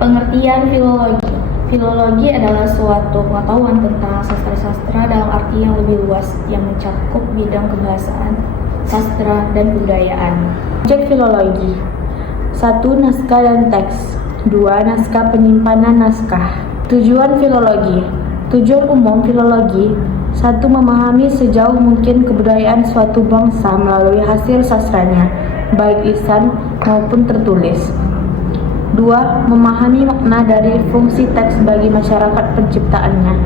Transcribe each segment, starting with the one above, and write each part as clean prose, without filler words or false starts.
Pengertian filologi. Filologi adalah suatu pengetahuan tentang sastra-sastra dalam arti yang lebih luas yang mencakup bidang kebahasaan, sastra, dan kebudayaan. Objek filologi. 1. Naskah dan teks. 2. Naskah penyimpanan naskah. Tujuan filologi. Tujuan umum filologi: 1. Memahami sejauh mungkin kebudayaan suatu bangsa melalui hasil sastranya, baik lisan maupun tertulis. 2. Memahami makna dari fungsi teks bagi masyarakat penciptaannya.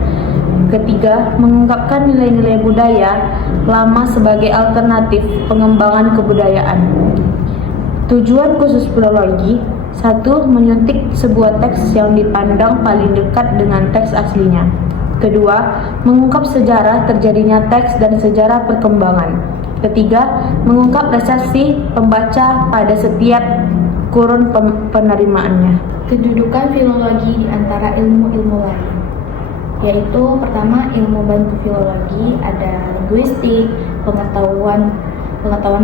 Ketiga, mengungkapkan nilai-nilai budaya lama sebagai alternatif pengembangan kebudayaan. Tujuan khusus filologi: 1. Menyuntik sebuah teks yang dipandang paling dekat dengan teks aslinya. Kedua, mengungkap sejarah terjadinya teks dan sejarah perkembangan. Ketiga, mengungkap persepsi pembaca pada setiap kurun penerimaannya. Kedudukan filologi di antara ilmu-ilmu lain, yaitu pertama ilmu bantu filologi, ada linguistik, pengetahuan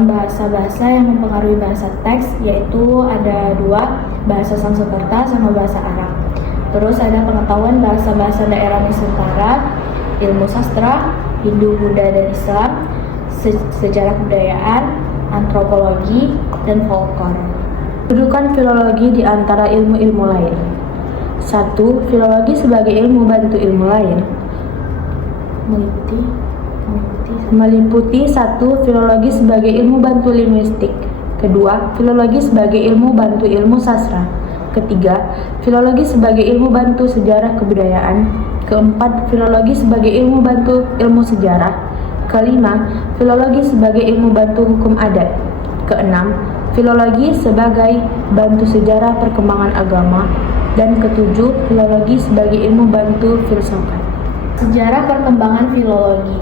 bahasa-bahasa yang mempengaruhi bahasa teks, yaitu ada 2, bahasa Sanskerta sama bahasa Arab. Terus ada pengetahuan bahasa-bahasa daerah Nusantara, ilmu sastra, Hindu, Buddha, dan Islam, sejarah kebudayaan, antropologi, dan folklore. Kedudukan filologi di antara ilmu-ilmu lain. 1. Filologi sebagai ilmu bantu ilmu lain meliputi 1. Filologi sebagai ilmu bantu linguistik. Kedua, filologi sebagai ilmu bantu ilmu sastra. Ketiga, filologi sebagai ilmu bantu sejarah kebudayaan. Keempat, filologi sebagai ilmu bantu ilmu sejarah. Kelima, filologi sebagai ilmu bantu hukum adat. Keenam, filologi sebagai bantu sejarah perkembangan agama. Dan ketujuh, filologi sebagai ilmu bantu filsafat. Sejarah perkembangan filologi,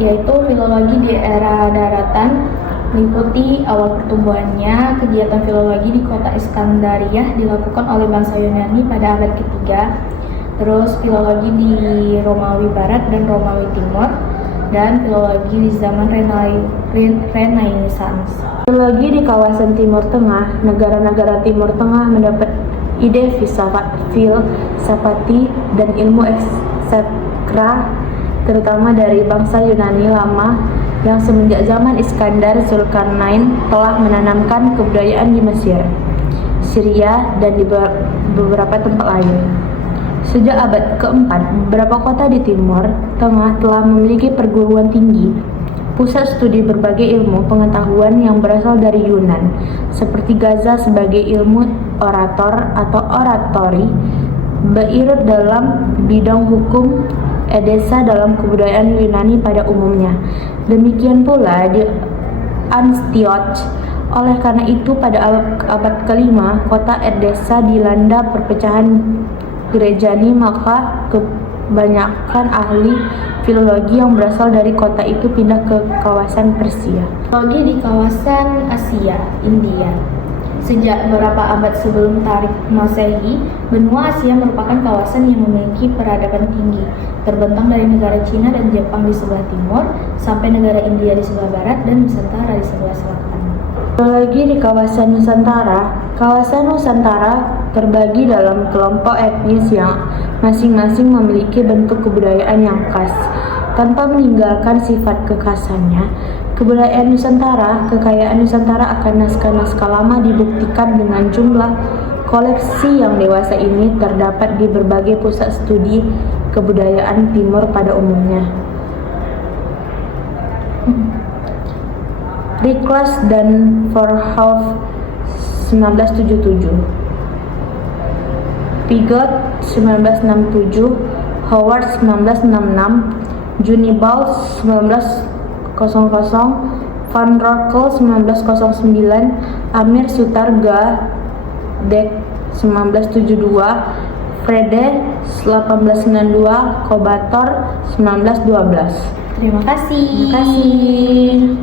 yaitu filologi di era daratan, meliputi awal pertumbuhannya. Kegiatan filologi di kota Iskandariyah dilakukan oleh bangsa Yunani pada abad ketiga. Terus filologi di Romawi Barat dan Romawi Timur, dan filologi di zaman Renaissance. Filologi di kawasan Timur Tengah, negara-negara Timur Tengah mendapat ide filsafati dan ilmu eksakra terutama dari bangsa Yunani lama yang semenjak zaman Iskandar Zulkarnain telah menanamkan kebudayaan di Mesir, Syria, dan di beberapa tempat lain. Sejak abad keempat, beberapa kota di Timur Tengah telah memiliki perguruan tinggi, pusat studi berbagai ilmu pengetahuan yang berasal dari Yunan, seperti Gaza sebagai ilmu orator atau oratori, Beirut dalam bidang hukum, Edessa dalam kebudayaan Yunani pada umumnya. Demikian pula di Antioch. Oleh karena itu, pada abad kelima, kota Edessa dilanda perpecahan gerejani, maka kebanyakan ahli filologi yang berasal dari kota itu pindah ke kawasan Persia. Filologi di kawasan Asia, India. Sejak beberapa abad sebelum Tarikh Masehi, benua Asia merupakan kawasan yang memiliki peradaban tinggi, terbentang dari negara Cina dan Jepang di sebelah timur, sampai negara India di sebelah barat dan Nusantara di sebelah selatan. Filologi di kawasan Nusantara. Kawasan Nusantara terbagi dalam kelompok etnis yang masing-masing memiliki bentuk kebudayaan yang khas, tanpa meninggalkan sifat kekhasannya. Kebudayaan Nusantara, kekayaan Nusantara akan naskah-naskah lama dibuktikan dengan jumlah koleksi yang dewasa ini terdapat di berbagai pusat studi kebudayaan Timur pada umumnya. Riklas dan Voorhoff 1977, Pigot 1967, Howard 1966, Junibald 1900, Van Rokel 1909, Amir Sutarga Dek 1972, Frede 1892, Kobator 1912. Terima kasih. Terima kasih.